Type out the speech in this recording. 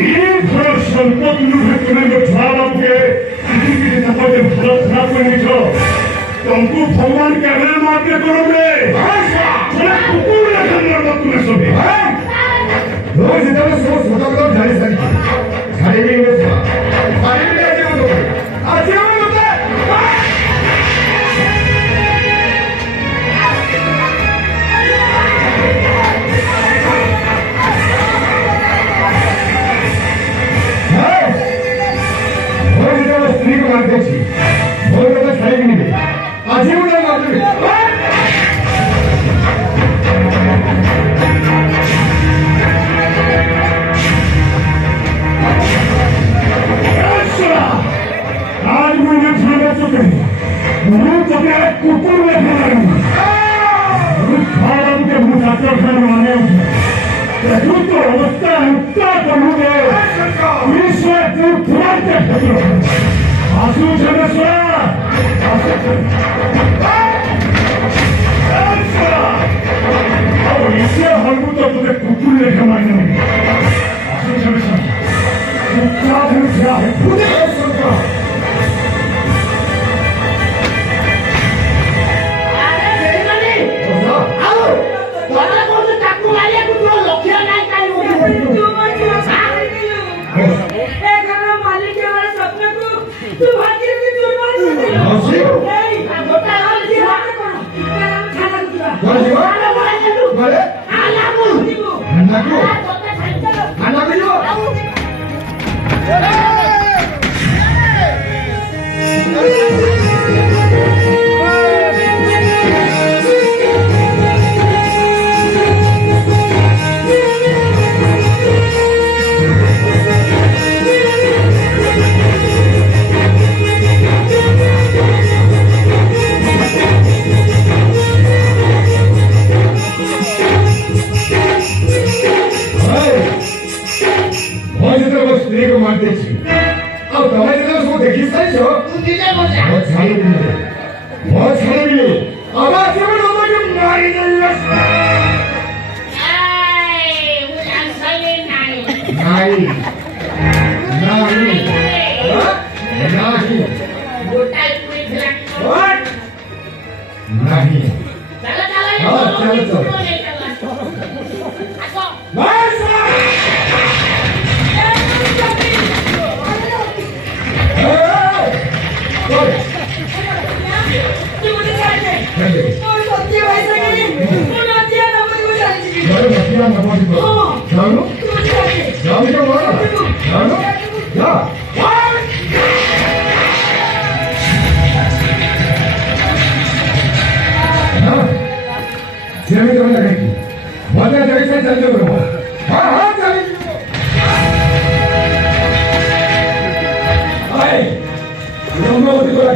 이 그런 선거 누르는 거 좋아하는 게 이들끼리 나빠져 불안하고 있는 저 똥구 भगवान के अगल मार के करोगे थोड़ा कुकुर लेकर मरना तुम्हें सभी रोज इधर सो सोता करो झाड़ी सारी झाड़ी में झाड़ी में आजे वो आजे वो लोग रोज इधर स्त्री को मारते छी बहुत ज़्यादा झाड़ी भी नहीं आजे वो लोग मारते आज मुझे खाना चुके मुझे चुके कुकुर में खाना खाना के मुझे खाने तू तो अवस्था उत्ता करूँगे विश्व तू तुरंत आंसू जगह और इससे हमको तो तुझे कुकुर लेकर मारने में आंसू जगह क्या है खुदे चल